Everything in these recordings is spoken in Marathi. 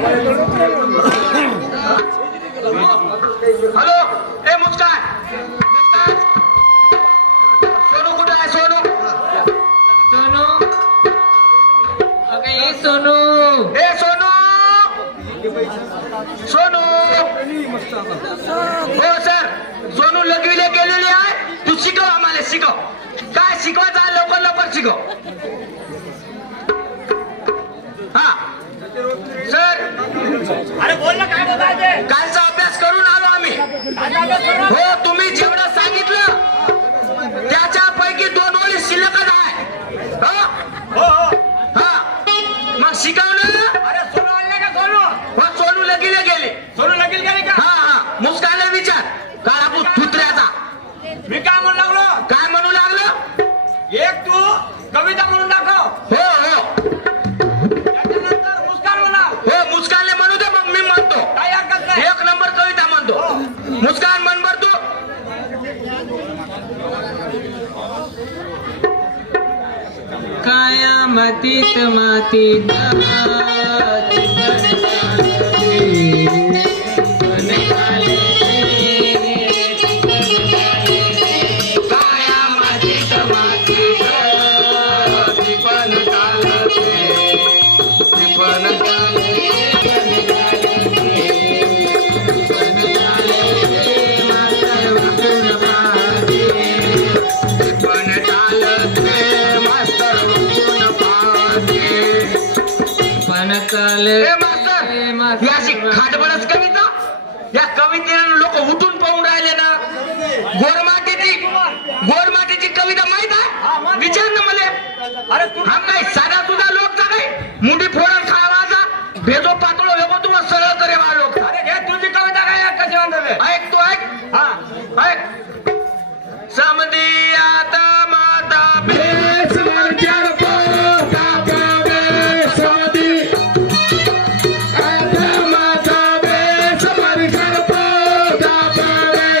हॅलो ए मुस्कान मुस्कान सोनू कुठे आहे सोनू सोनू अगं ये सोनू ए सोनू सोनू हो सर सोनू लगविले गेलेली आहे तू शिकव आम्हाला शिकव काय शिकवायचं आहे लवकर लवकर शिकव हा सर अरे बोल ना काय बोलायचे कालचा अभ्यास करून आलो आम्ही हो तुम्ही जेवढं सांगितलं त्याच्यापैकी 2 ओळी शिल्लकच आहे हो हो हा मग शिकवलं अरे सोनू आले का सोनू हो सोनू लगीले गेले सोनू लगील गेले का हा हा मुस्कानला विचार काय आपण थुत्र्याचा मी काय म्हणू लागलो काय म्हणू लागलं एक तू कविता म्हणून दाखव हो हो त्याच्यानंतर मुस्कान म्हणा हो मुस्कानले म्हणू दे मग मी म्हणतो काही हरकत नाही 1 नंबर कविता म्हणतो मुस्कान म्हण बर तू काया मातीत मातीत ए मास्तर ही अशी खाटबळच कविता या कवितेने लोक उठून पाहून राहिले ना गोरमाटीची कविता माहित आहे विचार ना मला अरे तू हा काय साधा तुझा लोक का काय मुंडी फोडून खावाचा भेजो पातळो वेगो तुम्हाला सरळ करे वा लोक अरे घे तुझी कविता काय कशी म्हणते ऐक तू ऐक हा ऐक समधी आता माता भेस मर्जन पोटा पावे समधी आता माता भेस मर्जन पोटा पावे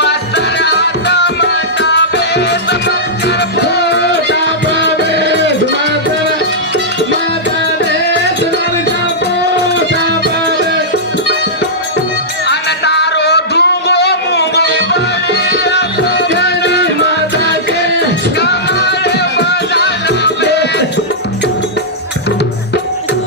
मास्तर आता माता भेस मर्जन पोटा पावे माता भेस मर्जन पोटा पावे अनतारो धुगो मुगो बळी माता के कमाले बजाना भेस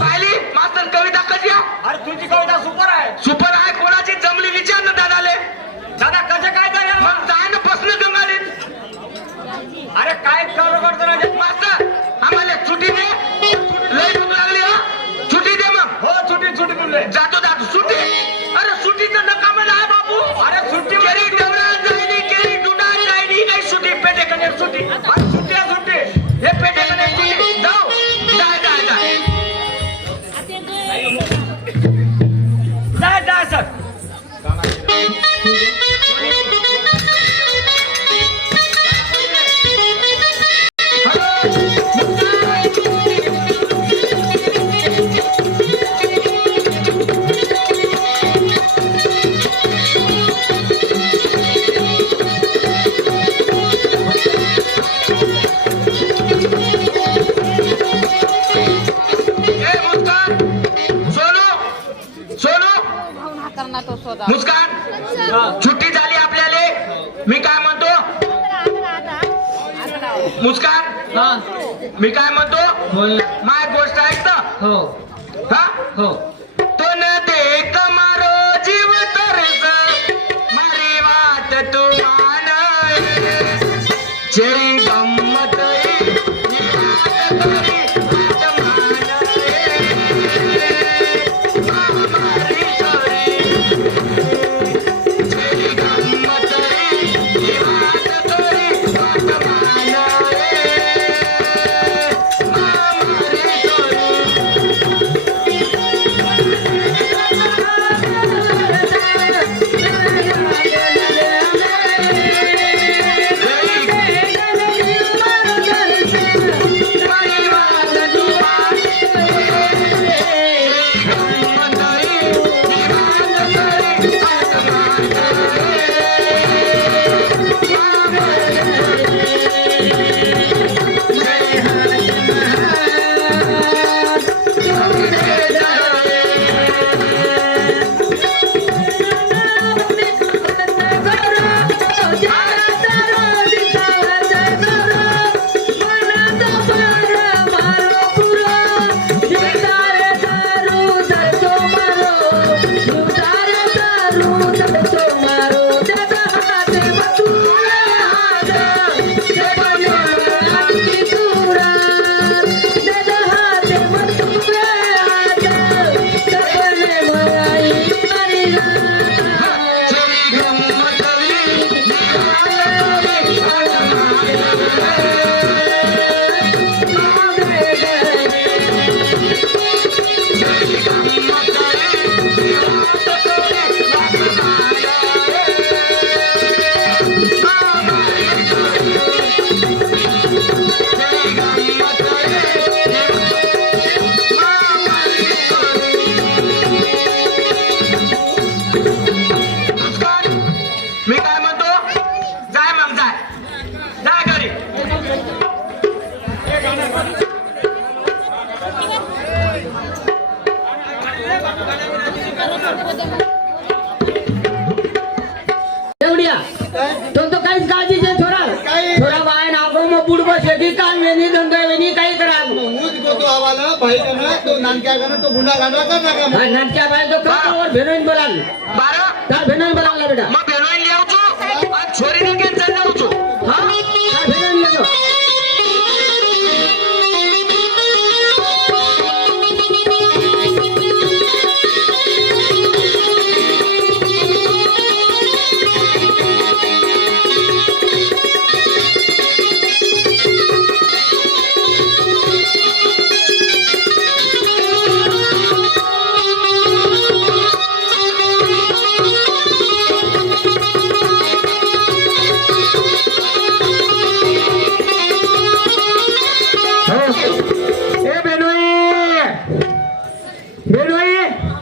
पाहिली मास्तर कविता कशी आहे अरे तुझी कविता सुपर आहे सुपर आहे कोणाची जमली विचार ना दादाले दादा कसं काय झालं मग जाय ना प्रश्न गंगाले अरे काय करू करतो ना मास्तर आम्हाला सुट्टी दे लय भूक लागली हो सुट्टी दे मग हो छुटी छुटी तुले जातो सुट्टी अरे सुट्टीचं नकाम आहे बाबू अरे सुट्टी केरी डवरा जायनी केरी डुडा जायनी काही सुट्टी पेटे कने सुट्टी अरे सुट्टी आहे सुट्टी हे पेटे कने सुट्टी जाऊ जाय जाय जाय जाय जाय सर ए मुस्कान सोनू सोनू करना तो सोदा मुस्कान सुट्टी झाली आपल्याला मी काय म्हणतो मुस्कान हा मी काय म्हणतो बोल माय गोष्ट ऐकत हो हा हो तो न देख मारो जीव तरस मारी वाट तू मान जेरी गम्मत एवढ्या तो तो काहीच काळजीचे थोडा थोडा बाय नागो मग बुड बसे की काम वेणी धंदा वेणी काही करा नाटक्या बाय तो कामावर भेनोईन बोलाल बारा त्या भेनोईन बोलावला बेटा मग भेनोईन लिहावचो आणि छोरी देखील चाल जाऊचो हा त्या भेनोईन लिहितो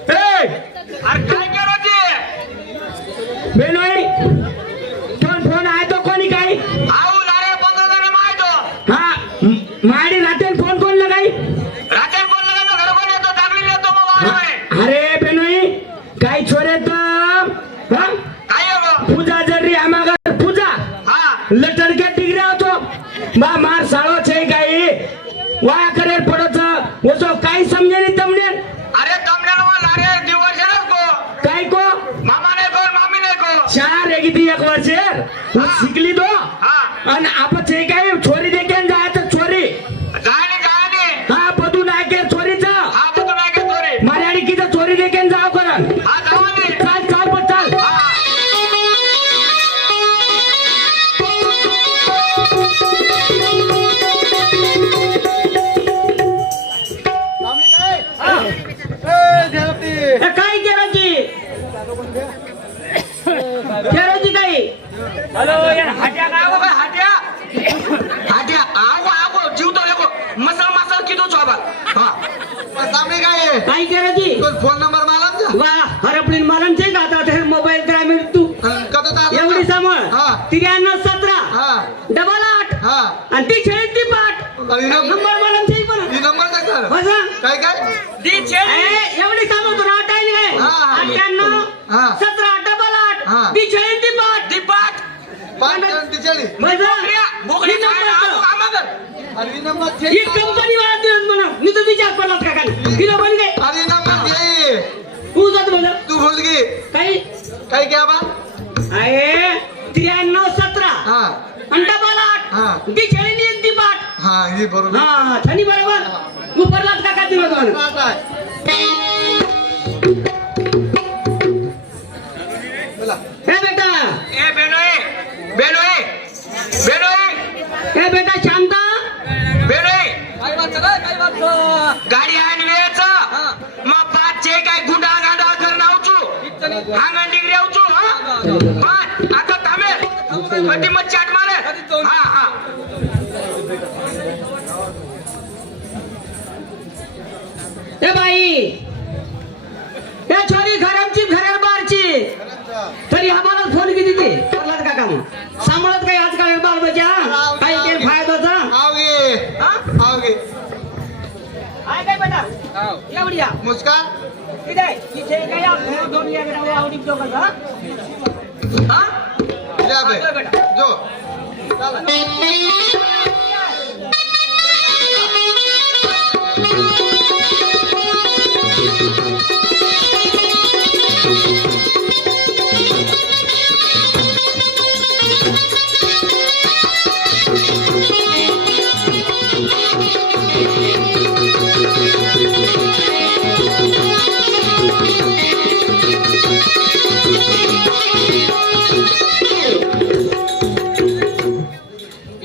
अरे काय करो ते बेनोई फोन आहे तो कोणी काही आऊ लारे 15 जण मायतो हा माडी रातेल फोन कोण लगाई रात्री कोण लगानो घर कोण येतो दाबली येतो मग वाढवाय अरे बेनोई काही छोरे तो हा काय हो पूजा जरी आमागर पूजा हा लटर के डिग्री होतो बा मार साळो छे काही वाया करेल पडोच ओसो काही समजे नाही तमने अरे तमने लारे दिवस को काय को मामा नाही को मामी नाही को चार एक ती एक वर्ष तू शिकली तो हा आणि आपण छे काही छोरी देखील जायचं छोरी जाणे हा पदू नायके चोरीचा हा बघू नाही का तोरे माझ्या आणि किती चोरी देखील जाव करन हा जावाने चाल चाल पण चाल हा ए, काय केराची केराची काही हॅलो यार हाट्या काय आगो काय हाट्या हाट्या आगो जीव तो लेको मसाल मसाल किदो चोबा हा सामने काय काय केराची तो फोन नंबर मालम जा वा हरपलीन मालन छे का आता ते मोबाईल ग्रामीण तू कतो ता एवढी समोर हा 93 17 हा 88 हा आणि ती खेळत ती पाठ आणि नंबर मालन छे पण ही नंबर दा कर बसा काय काय दी छेडी एवढी समोर तू नाटायली आहे हा. 98 हा. 17 88 हा. ती खेळत ती पाठ दीपाट पाच तिचली बसा बोकडी ही काय नंबर आगो आमागर आणि ही नंबर ही कंपनी वाला दिवस म्हणा मी तर विचार पडलात का काय हिरो बन गए आणि नंबर दे तू जात म्हणा तू बोल गे काही काय क्या बा आहे 93 17 हा आणि डबल 8 हा. ती खेळली एक ती पाठ हा ही बरोबर हा छनी बरोबर तू पडलात का काय दिवस म्हणा पाच आहे बोला हे बेटा ए बेनोई हे बेटा शांता बेनोई काय वाचलं गाडी आण वेळचं मग पाचचे काय गुंडा गांडा करणं आवचू हांगण डिग्री आवचू पाच आता थांबे कधी मग चाट मारे हा हा ए बाई या छोरी घरांची घरा बारची तरी आम्हाला फोन किती ते पडलात का काम सांभाळत काही आजकाल बाल बचा काही ते फायदाचा आवगे आहे काय बेटा एवढी मुस्कान इथे इथे काय दोन या आवडी दोघं हा हा जा बे जो चला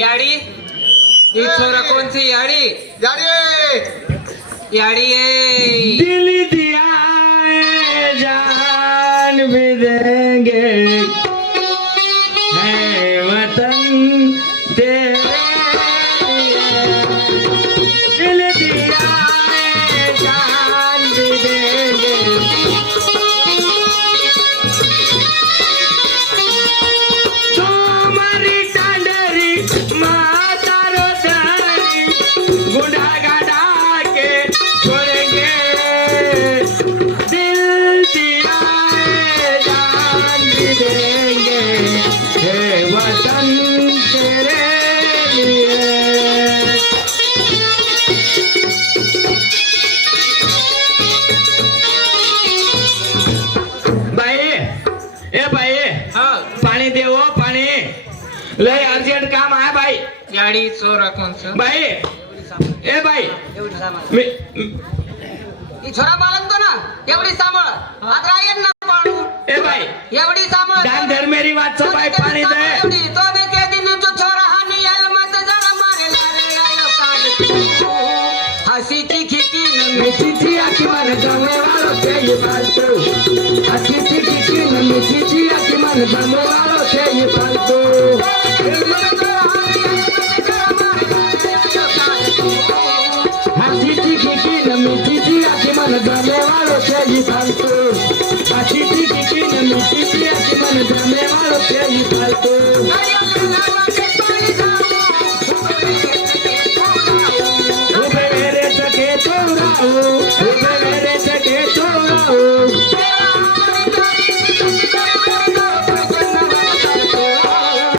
याडी ही छोरा कोणची याडी याडी याडी आहे दिल दिया है, जान भी देंगे है वतन तेरे लिए। दिल दिया है, जान भी देंगे तुम्हारी टांडरी माता रोतारी गुंडा गाड़ा के छोड़ेंगे दिल दिया लय अर्जंट काम आहे बाई. याडी चोरा कोणचं बाई ए बाई मी ही छोरा बाळगतो ना एवढी सांभाळ आता येत ना पाळू ए बाई एवढी सांभाळ दान धर मेरी वाटचं बाई पाणी दे. एवढी तो ने के दिन जो छोरा हानी याल मत जरा मारे लारे आयो काल हसीची खिकी न मिठीची आखी मन जमे वालो ते ये फालतू हसीची खिकी न मिठीची आखी मन जमे वालो ते ये फालतू हसीची खिकी न मिठीची आखी मन जमे वालो ते ये फालतू हसीची खिकी न मिठीची आखी मन जमे वालो ते ये फालतू उबे मेरे सके तोराओ